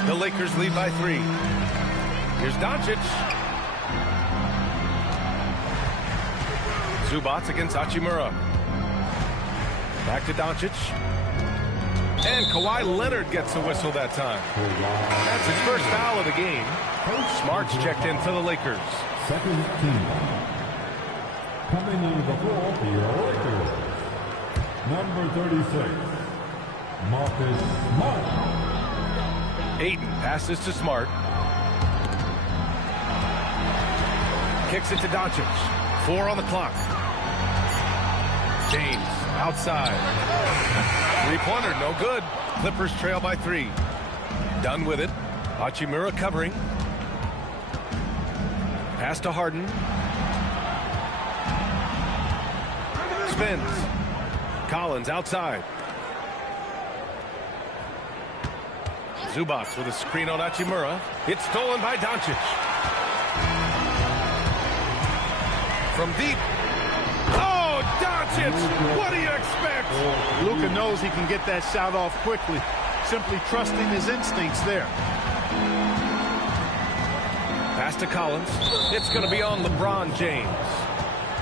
The Lakers lead by 3. Here's Doncic. Zubac against Hachimura. Back to Doncic. And Kawhi Leonard gets a whistle that time. That's his first foul of the game. Smart's checked in for the Lakers. Second team. Coming into the floor for your Lakers. Number 36, Marcus Smart. Ayton passes to Smart. Kicks it to Doncic. 4 on the clock. James outside. Three-pointer, no good. Clippers trail by 3. Done with it. Hachimura covering. Pass to Harden. Spins. Collins outside. Zubac with a screen on Hachimura. It's stolen by Doncic. From deep. Oh, Doncic! What do you expect? Luka knows he can get that shot off quickly. Simply trusting his instincts there. Pass to Collins. It's going to be on LeBron James.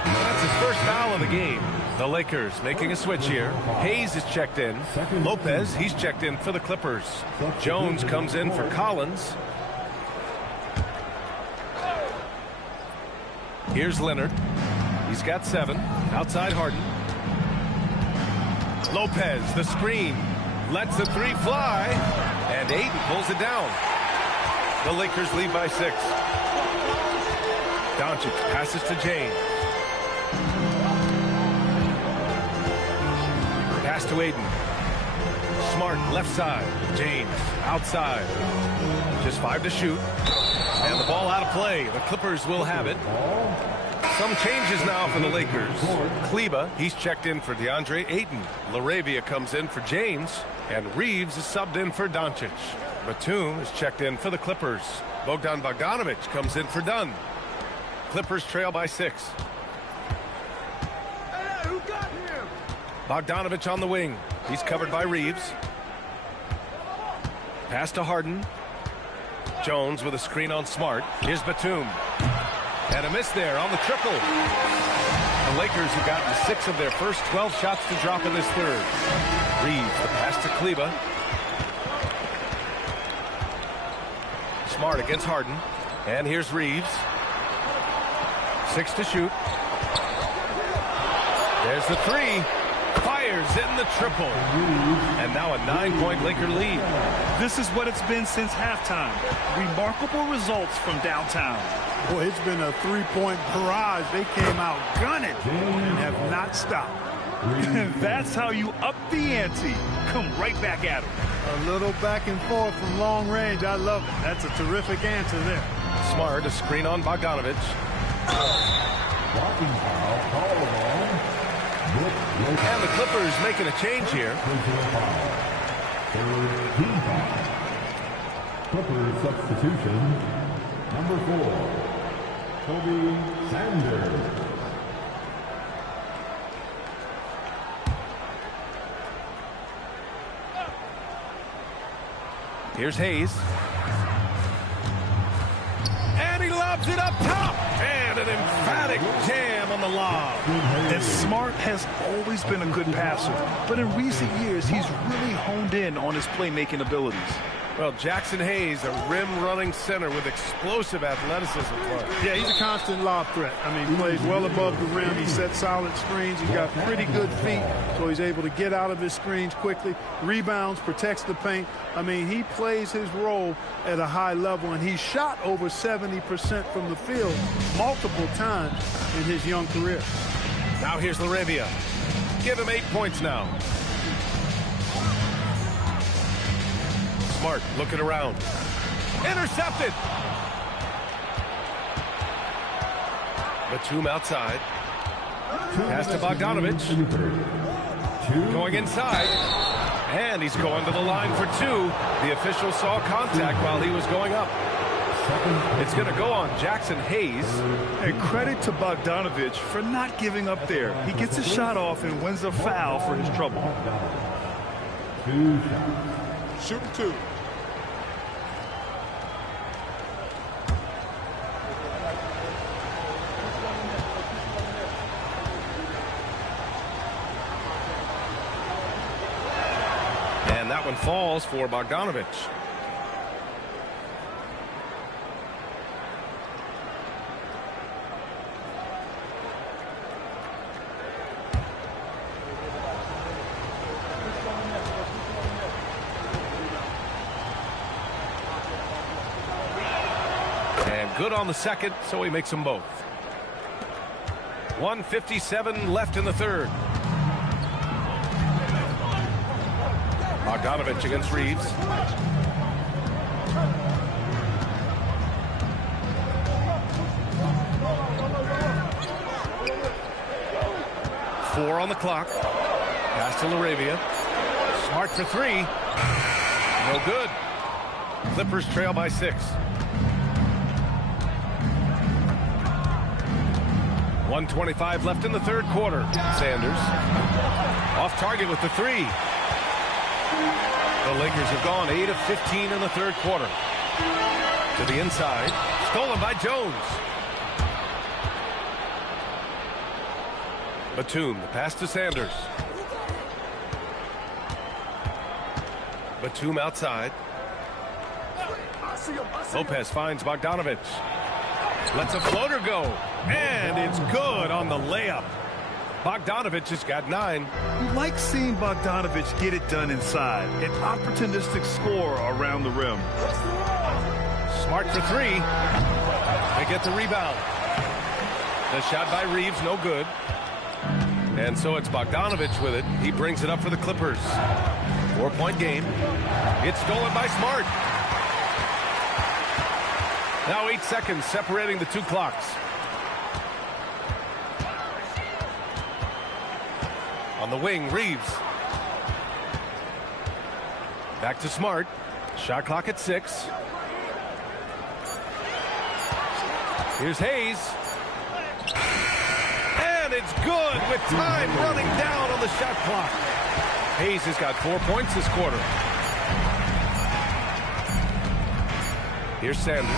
That's his first foul of the game. The Lakers making a switch here. Hayes is checked in. Lopez, he's checked in for the Clippers. Jones comes in for Collins. Here's Leonard. He's got 7. Outside Harden. Lopez, the screen. Lets the 3 fly. And Ayton pulls it down. The Lakers lead by 6. Doncic passes to James. Pass to Ayton. Smart left side. James outside. Just 5 to shoot. And the ball out of play. The Clippers will have it. Some changes now for the Lakers. Kleba, he's checked in for DeAndre Ayton. LaRavia comes in for James. And Reeves is subbed in for Doncic. Batum is checked in for the Clippers. Bogdan Bogdanovic comes in for Dunn. Clippers trail by 6. Bogdanovic on the wing. He's covered by Reeves. Pass to Harden. Jones with a screen on Smart. Here's Batum. And a miss there on the triple. The Lakers have gotten 6 of their first 12 shots to drop in this third. Reeves, the pass to Kleba. Smart against Harden. And here's Reeves. 6 to shoot. There's the 3. Fires in the triple. And now a 9-point Laker lead. This is what it's been since halftime. Remarkable results from downtown. Boy, it's been a 3-point barrage. They came out gunning and have not stopped. That's how you up the ante. Come right back at them. A little back and forth from long range. I love it. That's a terrific answer there. Smart, a screen on Bogdanovich. Blocking foul, called on. And the Clippers making a change here. Third team foul. Clippers substitution. Number 4, Toby Sanders. Here's Hayes. And he lobs it up top. And an emphatic jam on the lob. And Smart has always been a good passer, but in recent years, he's really honed in on his playmaking abilities. Well, Jackson Hayes, a rim-running center with explosive athleticism. Yeah, he's a constant lob threat. I mean, he plays well above the rim. He sets solid screens. He's got pretty good feet, so he's able to get out of his screens quickly. Rebounds, protects the paint. I mean, he plays his role at a high level, and he's shot over 70% from the field multiple times in his young career. Now here's Laravia. Give him 8 points now. Smart looking around. Intercepted. Batum outside. Pass to Bogdanovich. Going inside. And he's going to the line for 2. The official saw contact while he was going up. It's going to go on Jackson Hayes. And credit to Bogdanovich for not giving up there. He gets his shot off and wins a foul for his trouble. Shooting 2. And that one falls for Bogdanovich. And good on the second, so he makes them both. 1:57 left in the third. Bogdanovich against Reeves. Four on the clock. Pass to Laravia. Smart for 3. No good. Clippers trail by 6. 1:25 left in the third quarter. Sanders off target with the 3. The Lakers have gone 8 of 15 in the third quarter. To the inside. Stolen by Jones. Batum, the pass to Sanders. Batum outside. Lopez finds Bogdanovich. Lets a floater go. And it's good on the layup. Bogdanovich has got 9. You like seeing Bogdanovich get it done inside. An opportunistic score around the rim. Smart for 3. They get the rebound. The shot by Reeves, no good. And so it's Bogdanovich with it. He brings it up for the Clippers. 4-point game. It's stolen by Smart. Now 8 seconds separating the 2 clocks. On the wing, Reeves. Back to Smart. Shot clock at 6. Here's Hayes. And it's good with time running down on the shot clock. Hayes has got 4 points this quarter. Here's Sanders.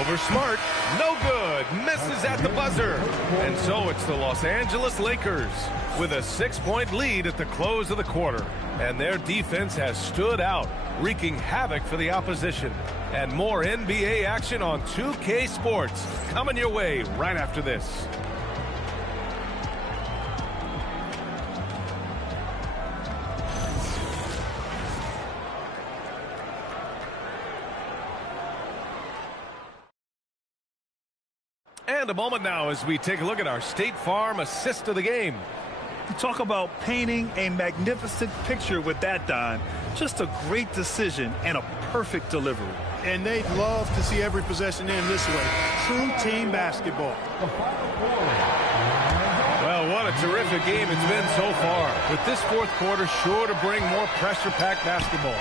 Over Smart. No good. Misses at the buzzer. And so it's the Los Angeles Lakers with a 6-point lead at the close of the quarter. And their defense has stood out, wreaking havoc for the opposition. And more NBA action on 2K Sports coming your way right after this. And a moment now as we take a look at our State Farm assist of the game. You talk about painting a magnificent picture with that, Don. Just a great decision and a perfect delivery. And they'd love to see every possession end this way. True team basketball. Well, what a terrific game it's been so far. With this fourth quarter sure to bring more pressure-packed basketball.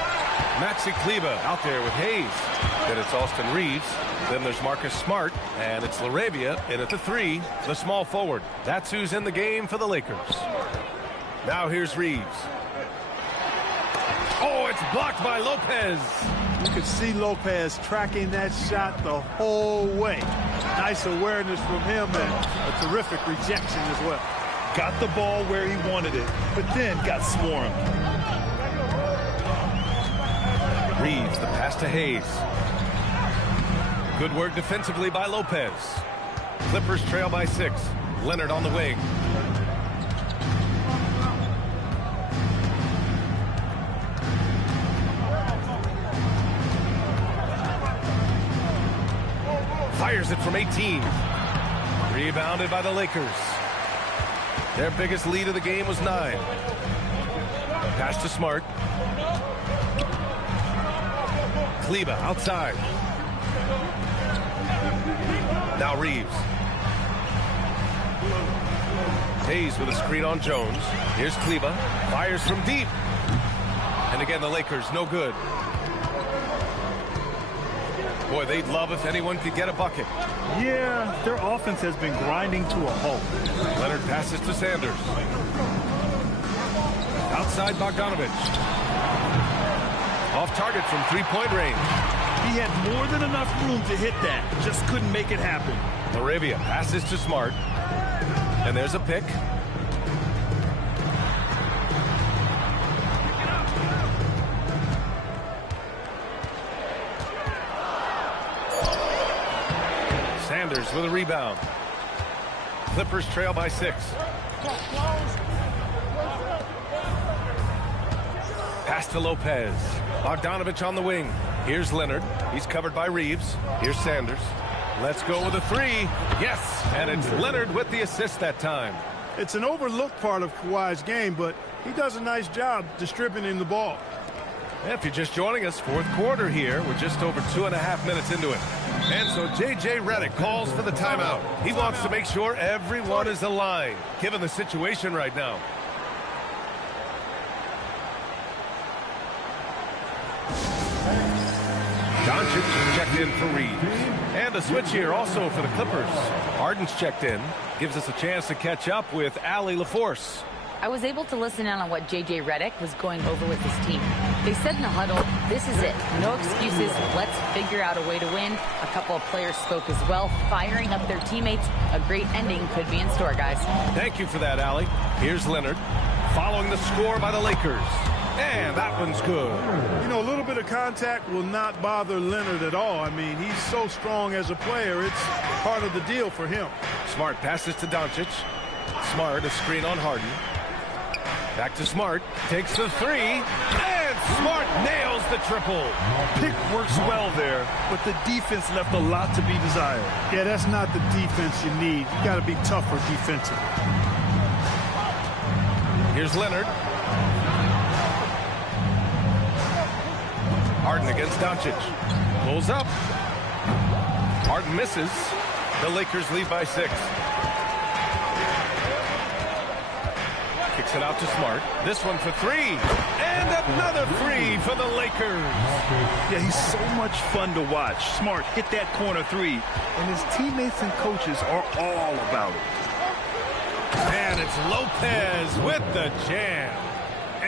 Maxi Kleber out there with Hayes. Then it's Austin Reeves. Then there's Marcus Smart. And it's LaRavia in at the 3, the small forward. That's who's in the game for the Lakers. Now here's Reeves. Oh, it's blocked by Lopez. You could see Lopez tracking that shot the whole way. Nice awareness from him and a terrific rejection as well. Got the ball where he wanted it, but then got swarmed. Reeves, the pass to Hayes. Good work defensively by Lopez. Clippers trail by 6. Leonard on the wing. Fires it from 18. Rebounded by the Lakers. Their biggest lead of the game was 9. Pass to Smart. Kleber outside. Now Reeves. Hayes with a screen on Jones. Here's Kleber. Fires from deep. And again, the Lakers, no good. Boy, they'd love if anyone could get a bucket. Yeah, their offense has been grinding to a halt. Leonard passes to Sanders. Outside Bogdanovich. Off target from three-point range. He had more than enough room to hit that. Just couldn't make it happen. LaRavia passes to Smart. And there's a pick. Sanders with a rebound. Clippers trail by 6. Pass to Lopez. Bogdanovich on the wing. Here's Leonard. He's covered by Reeves. Here's Sanders. Let's go with a 3. Yes, and it's Leonard with the assist that time. It's an overlooked part of Kawhi's game, but he does a nice job distributing the ball. If you're just joining us, fourth quarter here. We're just over 2.5 minutes into it. And so J.J. Redick calls for the timeout. He wants to make sure everyone is aligned, given the situation right now. Doncic checked in for Reeves. And a switch here also for the Clippers. Harden's checked in. Gives us a chance to catch up with Allie LaForce. I was able to listen in on what J.J. Redick was going over with his team. They said in the huddle, this is it. No excuses. Let's figure out a way to win. A couple of players spoke as well, firing up their teammates. A great ending could be in store, guys. Thank you for that, Allie. Here's Leonard. Following the score by the Lakers. And that one's good. You know, a little bit of contact will not bother Leonard at all. I mean, he's so strong as a player. It's part of the deal for him. Smart passes to Doncic. Smart, a screen on Harden. Back to Smart. Takes the 3. And Smart nails the triple. Pick works well there, but the defense left a lot to be desired. Yeah, that's not the defense you need. You got to be tougher defensively. Here's Leonard. Harden against Doncic. Pulls up. Harden misses. The Lakers lead by 6. Kicks it out to Smart. This one for 3. And another 3 for the Lakers. Yeah, he's so much fun to watch. Smart hit that corner 3. And his teammates and coaches are all about it. And it's Lopez with the jam.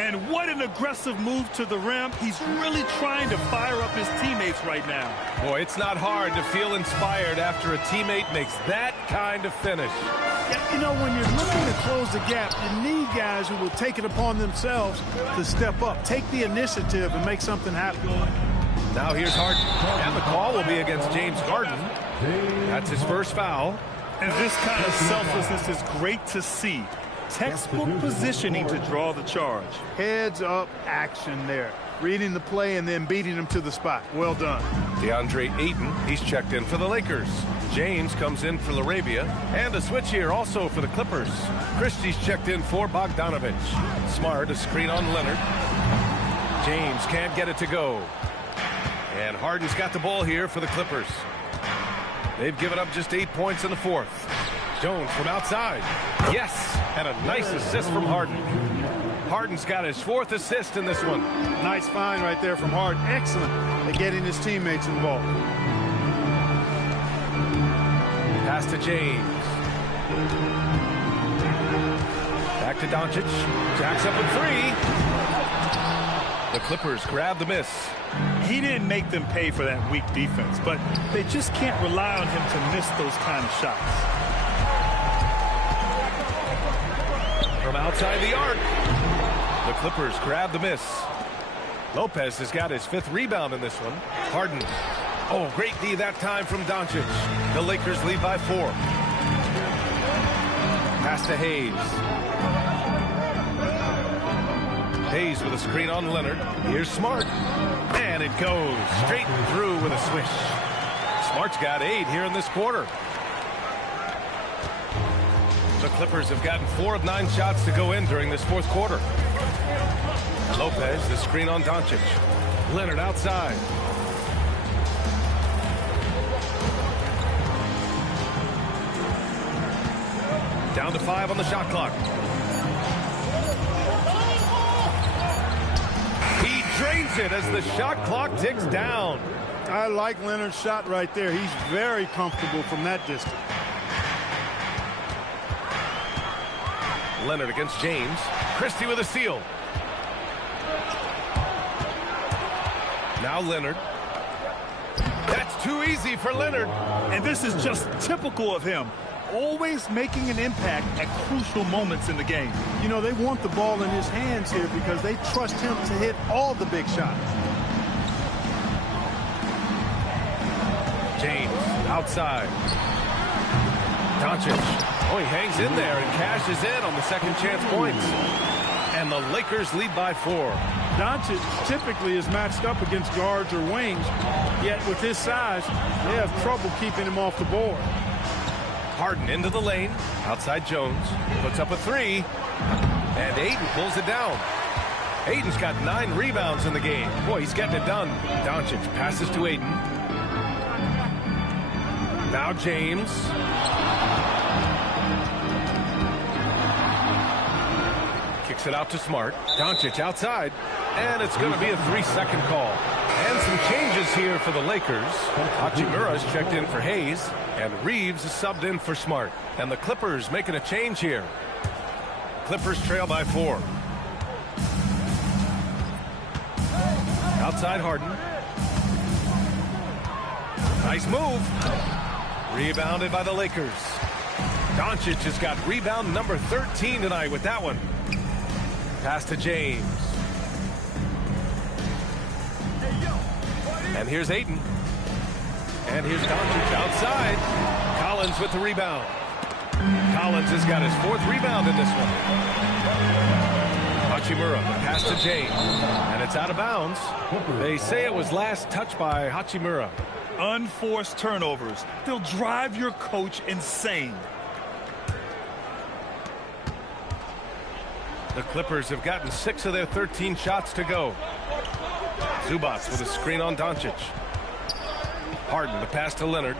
And what an aggressive move to the rim. He's really trying to fire up his teammates right now. Boy, it's not hard to feel inspired after a teammate makes that kind of finish. Yeah, you know, when you're looking to close the gap, you need guys who will take it upon themselves to step up, take the initiative, and make something happen. Now here's Harden, and the call will be against James Harden. That's his first foul. And this kind of selflessness is great to see. Textbook positioning to draw the charge. Heads up action there. Reading the play and then beating him to the spot. Well done. DeAndre Ayton, he's checked in for the Lakers. James comes in for Laravia. And a switch here also for the Clippers. Christie's checked in for Bogdanovich. Smart, a screen on Leonard. James can't get it to go. And Harden's got the ball here for the Clippers. They've given up just 8 points in the fourth. Jones from outside. Yes, and a nice assist from Harden. Harden's got his fourth assist in this one. Nice find right there from Harden. Excellent at getting his teammates involved. Pass to James. Back to Doncic. Jacks up with three. The Clippers grab the miss. He didn't make them pay for that weak defense, but they just can't rely on him to miss those kind of shots. From outside the arc, the Clippers grab the miss. Lopez has got his fifth rebound in this one. Harden. Oh, great D that time from Doncic. The Lakers lead by 4. Pass to Hayes. Hayes with a screen on Leonard. Here's Smart. And it goes straight through with a swish. Smart's got 8 here in this quarter. The Clippers have gotten 4 of 9 shots to go in during this fourth quarter. Lopez, the screen on Doncic. Leonard outside. Down to 5 on the shot clock. He drains it as the shot clock ticks down. I like Leonard's shot right there. He's very comfortable from that distance. Leonard against James. Christie with a steal. Now Leonard. That's too easy for Leonard. And this is just typical of him. Always making an impact at crucial moments in the game. You know, they want the ball in his hands here because they trust him to hit all the big shots. James outside. Doncic. Oh, he hangs in there and cashes in on the second chance points. And the Lakers lead by 4. Doncic typically is matched up against guards or wings, yet with his size, they have trouble keeping him off the board. Harden into the lane. Outside Jones. Puts up a 3. And Ayton pulls it down. Ayton's got 9 rebounds in the game. Boy, he's getting it done. Doncic passes to Ayton. Now James. Kicks it out to Smart. Doncic outside. And it's going to be a 3-second call. And some changes here for the Lakers. Hachimura's checked in for Hayes. And Reeves is subbed in for Smart. And the Clippers making a change here. Clippers trail by 4. Outside Harden. Nice move. Rebounded by the Lakers. Doncic has got rebound number 13 tonight with that one. Pass to James. And here's Ayton. And here's Doncic outside. Collins with the rebound. Collins has got his 4th rebound in this one. Hachimura, the pass to James. And it's out of bounds. They say it was last touched by Hachimura. Unforced turnovers. They'll drive your coach insane. The Clippers have gotten 6 of their 13 shots to go. Zubac with a screen on Doncic. Harden, the pass to Leonard.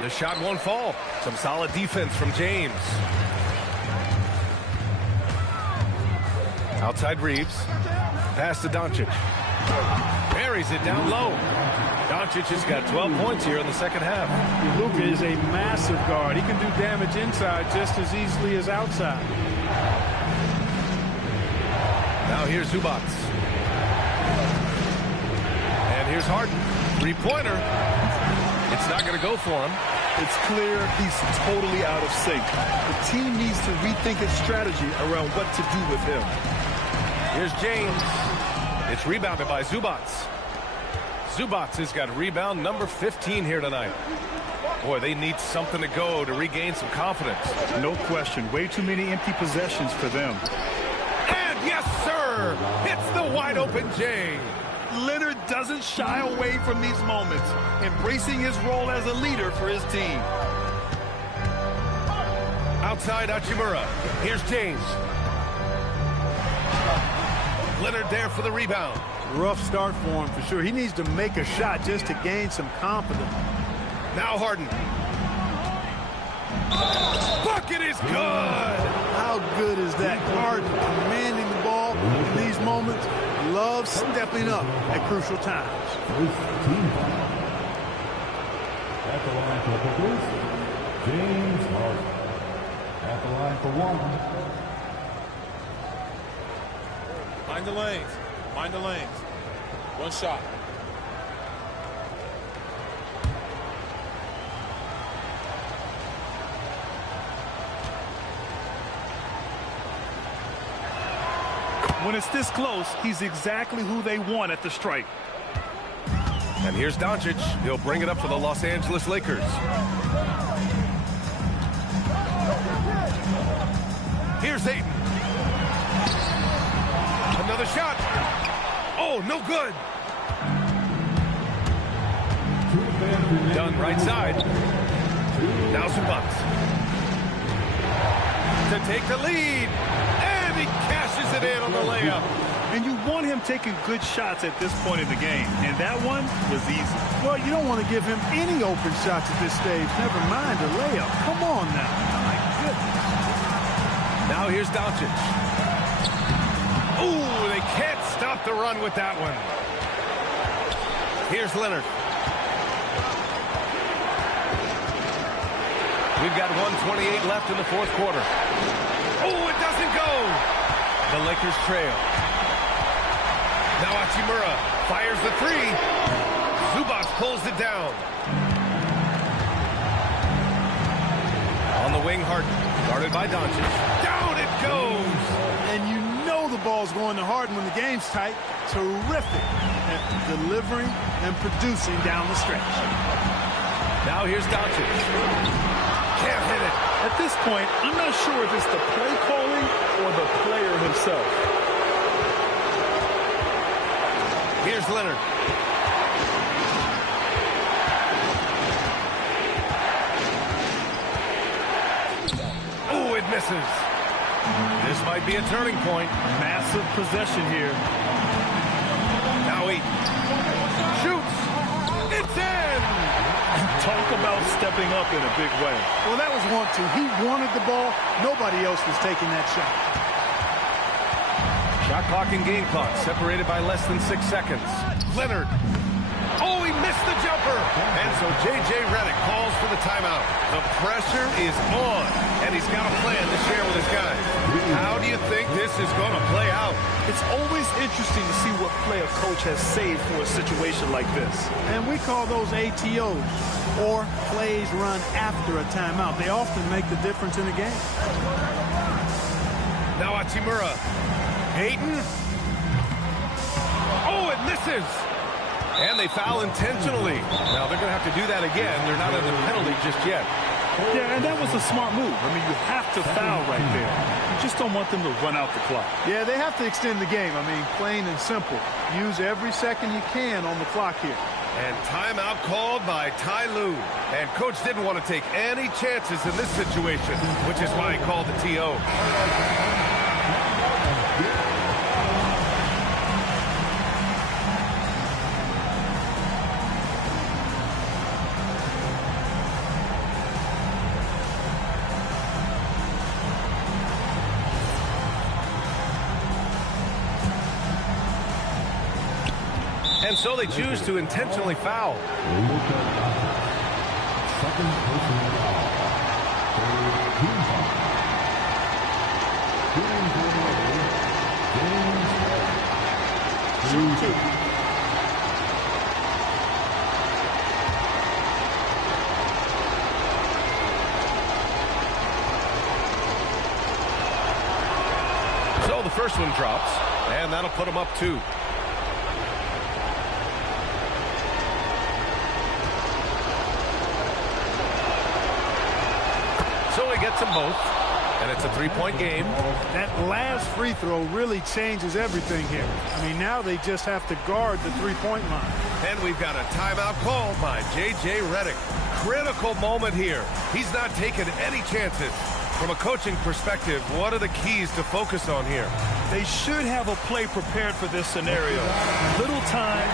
The shot won't fall. Some solid defense from James. Outside Reeves. Pass to Doncic. Buries it down low. Doncic has got 12 points here in the second half. Luka is a massive guard. He can do damage inside just as easily as outside. Now here's Zubac. And here's Harden. Three-pointer. It's not going to go for him. It's clear he's totally out of sync. The team needs to rethink its strategy around what to do with him. Here's James. It's rebounded by Zubac. Zubac has got rebound number 15 here tonight. Boy, they need something to go to regain some confidence. No question. Way too many empty possessions for them. And yes, sir! Hits the wide-open J. Leonard doesn't shy away from these moments, embracing his role as a leader for his team. Outside Hachimura. Here's James. Leonard there for the rebound. Rough start for him for sure. He needs to make a shot just to gain some confidence. Now Harden. Bucket is good! How good is that? Harden commanding the ball in these moments. Loves stepping up at crucial times. First team foul. At the line for Clippers, James Harden. At the line for one. Mind the lanes. Mind the lanes. One shot. When it's this close, he's exactly who they want at the stripe. And here's Doncic. He'll bring it up for the Los Angeles Lakers. Here's Ayton. Another shot. Oh, no good. Done right side. Now Zubac. To take the lead. And he cashes it in on the layup. And you want him taking good shots at this point in the game. And that one was easy. Well, you don't want to give him any open shots at this stage. Never mind a layup. Come on now. My goodness. Now here's Doncic. Ooh, they can't stop the run with that one. Here's Leonard. We've got 1:28 left in the fourth quarter. Oh, it doesn't go. The Lakers trail. Now Hachimura fires the three. Zubac pulls it down. On the wing, Harden. Guarded by Doncic. Down it goes. And you know the ball's going to Harden when the game's tight. Terrific at delivering and producing down the stretch. Now here's Doncic. Can't hit it. At this point, I'm not sure if it's the play calling or the player himself. Here's Leonard. Oh, it misses. This might be a turning point. Massive possession here. Now he shoots. It's in. Talk about stepping up in a big way. Well, that was 1-2. He wanted the ball. Nobody else was taking that shot. Shot clock and game clock separated by less than 6 seconds. Leonard. Oh, he missed the jumper. And so J.J. Redick calls for the timeout. The pressure is on, and he's got a plan to share with his guys. How do you think this is going to play out? It's always interesting to see what play a coach has saved for a situation like this. And we call those ATOs, or plays run after a timeout. They often make the difference in a game. Now Hachimura. Ayton. Oh, it misses. And they foul intentionally. Now they're going to have to do that again. They're not under penalty just yet. Yeah, and that was a smart move. I mean, you have to foul right there. You just don't want them to run out the clock. Yeah, they have to extend the game. I mean, plain and simple. Use every second you can on the clock here. And timeout called by Ty Lue. And coach didn't want to take any chances in this situation, which is why he called the TO. And so they choose to intentionally foul. Second personal foul. Third team foul. James Harden. So the first one drops, and that'll put them up 2. So he gets them both, and it's a 3-point game. That last free throw really changes everything here. I mean, now they just have to guard the three-point line. And we've got a timeout called by J.J. Redick. Critical moment here. He's not taking any chances. From a coaching perspective, what are the keys to focus on here? They should have a play prepared for this scenario. Little time,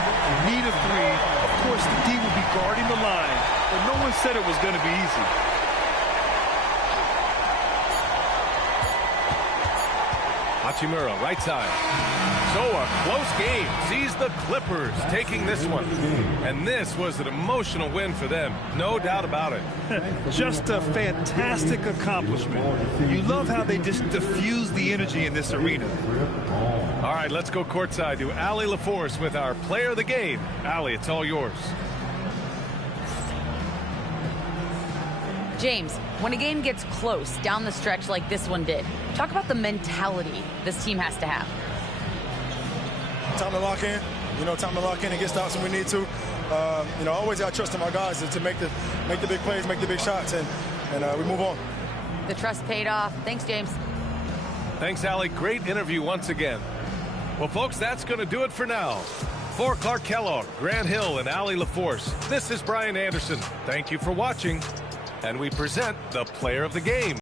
need a 3. Of course, the D will be guarding the line, but no one said it was going to be easy. Hachimura, right side. So a close game sees the Clippers taking this one. And this was an emotional win for them. No doubt about it. Just a fantastic accomplishment. You love how they just diffuse the energy in this arena. All right, let's go courtside to Allie LaForce with our player of the game. Allie, it's all yours. James, when a game gets close down the stretch like this one did, talk about the mentality this team has to have. Time to lock in. Time to lock in and get stops when we need to. Always got to trust in our guys to make the big plays, make the big shots, and we move on. The trust paid off. Thanks, James. Thanks, Allie. Great interview once again. Well, folks, that's going to do it for now. For Clark Kellogg, Grant Hill, and Allie LaForce, this is Brian Anderson. Thank you for watching. And we present the player of the game.